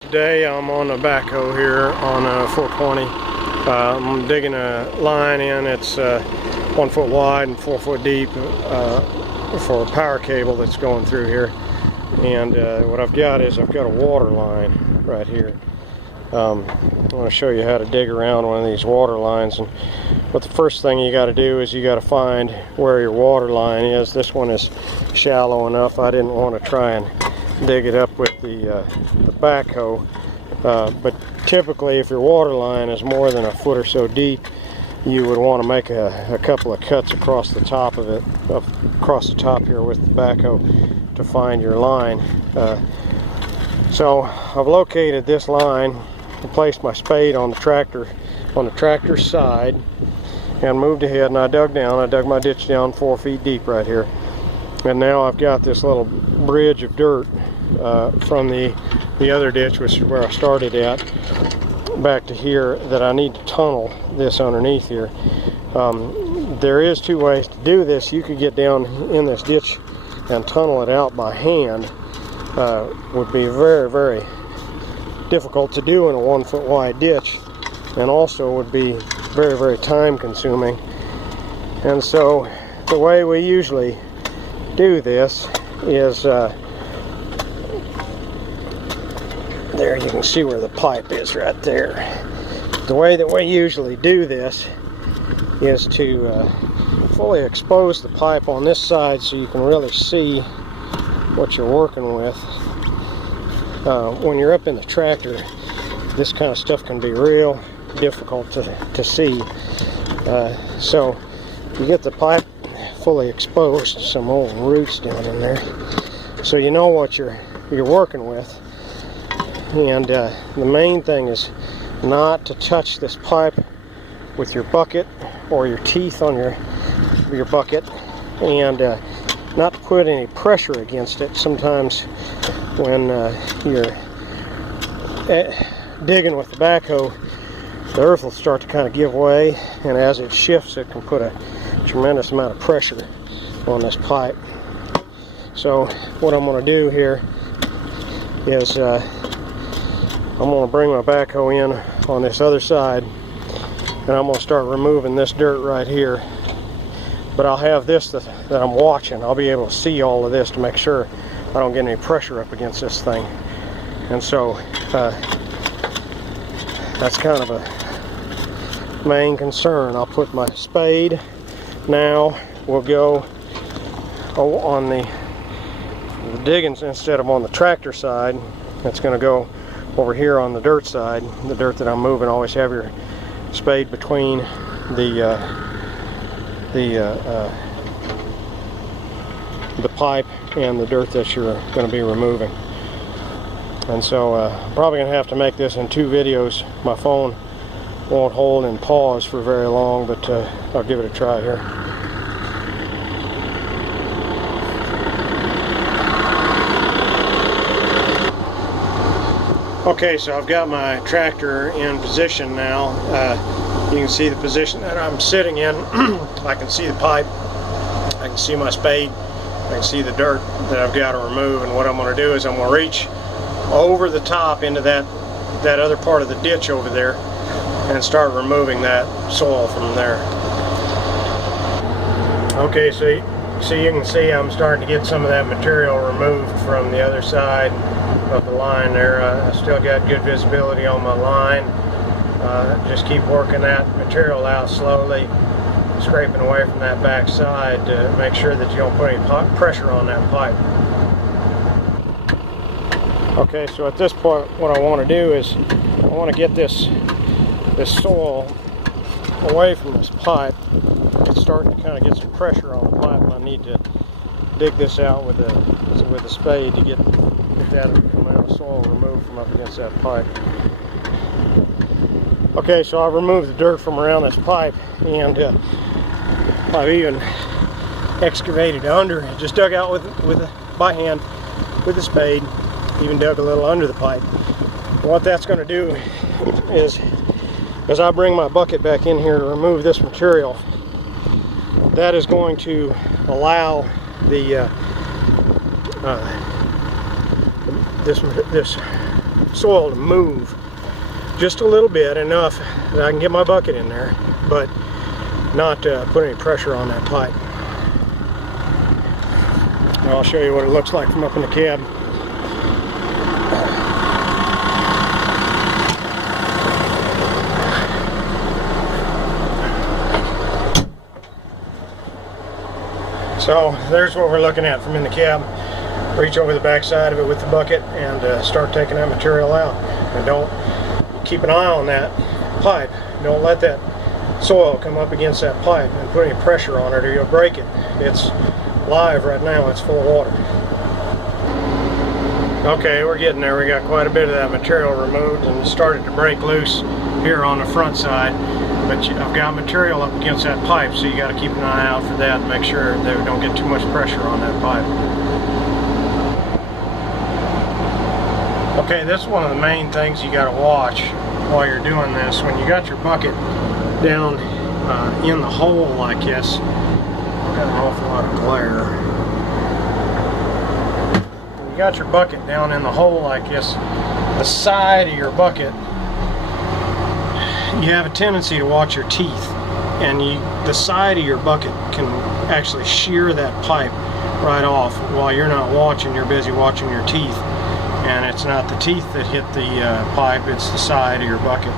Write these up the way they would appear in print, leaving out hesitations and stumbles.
Today I'm on a backhoe here on a 420. I'm digging a line in. It's 1 foot wide and 4 foot deep for a power cable that's going through here. And what I've got is I've got a water line right here. I want to show you how to dig around one of these water lines. But the first thing you got to do is you got to find where your water line is. This one is shallow enough. I didn't want to try and dig it up with the backhoe, but typically if your water line is more than a foot or so deep, you would want to make a couple of cuts across the top of it, across the top here with the backhoe to find your line. So I've located this line and placed my spade on the tractor's side and moved ahead, and I dug my ditch down 4 feet deep right here. And now I've got this little bridge of dirt from the other ditch, which is where I started at, back to here, that I need to tunnel this underneath here. There is two ways to do this. You could get down in this ditch and tunnel it out by hand. Would be very, very difficult to do in a 1 foot wide ditch, and also would be very, very time consuming. And so the way we usually do this is there, you can see where the pipe is right there. The way that we usually do this is to fully expose the pipe on this side so you can really see what you're working with. When you're up in the tractor, this kind of stuff can be real difficult to see. So you get the pipe fully exposed, some old roots down in there, so you know what you're working with. And the main thing is not to touch this pipe with your bucket or your teeth on your bucket, and not to put any pressure against it. Sometimes when you're digging with the backhoe, the earth will start to kind of give way, and as it shifts, it can put a tremendous amount of pressure on this pipe. So what I'm going to do here is I'm going to bring my backhoe in on this other side, and I'm going to start removing this dirt right here. But I'll have this that I'm watching. I'll be able to see all of this to make sure I don't get any pressure up against this thing. And so that's kind of a main concern. I'll put my spade now. We'll go on the diggings instead of on the tractor side. It's going to go over here on the dirt side, the dirt that I'm moving. Always have your spade between the pipe and the dirt that you're going to be removing. And so I'm probably going to have to make this in 2 videos. My phone won't hold in pause for very long, but I'll give it a try here. Okay, so I've got my tractor in position now. You can see the position that I'm sitting in. I can see the pipe, I can see my spade, I can see the dirt that I've got to remove. And what I'm going to do is I'm going to reach over the top into that other part of the ditch over there and start removing that soil from there. Okay, so you can see I'm starting to get some of that material removed from the other side of the line there. I still got good visibility on my line. Just keep working that material out slowly, scraping away from that back side to make sure that you don't put any pressure on that pipe. Okay, so at this point what I want to do is I want to get this soil away from this pipe. It's starting to kind of get some pressure on the pipe, and I need to dig this out with a spade to get that amount of soil removed from up against that pipe. Okay, so I've removed the dirt from around this pipe, and I've even excavated under, just dug out by hand with a spade, even dug a little under the pipe. And what that's going to do is, as I bring my bucket back in here to remove this material, that is going to allow the this soil to move just a little bit, enough that I can get my bucket in there, but not put any pressure on that pipe. Now I'll show you what it looks like from up in the cab. So there's what we're looking at from in the cab. Reach over the back side of it with the bucket and start taking that material out. And don't keep an eye on that pipe. Don't let that soil come up against that pipe and put any pressure on it or you'll break it. It's live right now, it's full of water. Okay, we're getting there. We got quite a bit of that material removed and started to break loose here on the front side. But I've got material up against that pipe, so you got to keep an eye out for that and make sure that we don't get too much pressure on that pipe. Okay, this is one of the main things you got to watch while you're doing this. When you got your bucket down in the hole like this, I've got an awful lot of glare. When you got your bucket down in the hole like this, the side of your bucket, you have a tendency to watch your teeth, and the side of your bucket can actually shear that pipe right off while you're not watching. You're busy watching your teeth, and it's not the teeth that hit the pipe, it's the side of your bucket.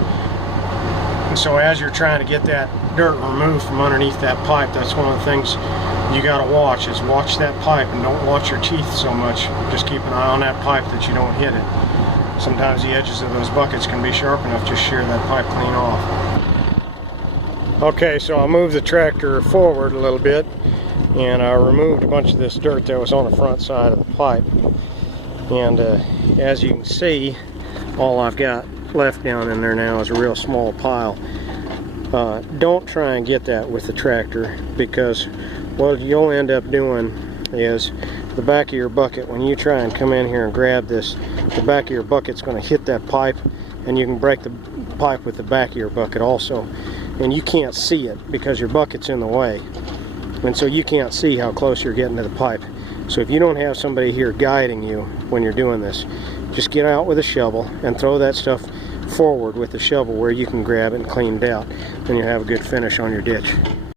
And so as you're trying to get that dirt removed from underneath that pipe, that's one of the things you got to watch, is watch that pipe and don't watch your teeth so much. Just keep an eye on that pipe that you don't hit it. Sometimes the edges of those buckets can be sharp enough to shear that pipe clean off. Okay, so I'll move the tractor forward a little bit, and I removed a bunch of this dirt that was on the front side of the pipe. And as you can see, all I've got left down in there now is a real small pile. Don't try and get that with the tractor, because what you'll end up doing is the back of your bucket, when you try and come in here and grab this, the back of your bucket's going to hit that pipe, and you can break the pipe with the back of your bucket also, and you can't see it because your bucket's in the way, and so you can't see how close you're getting to the pipe. So if you don't have somebody here guiding you when you're doing this, just get out with a shovel and throw that stuff forward with the shovel where you can grab it and clean it out, and you'll have a good finish on your ditch.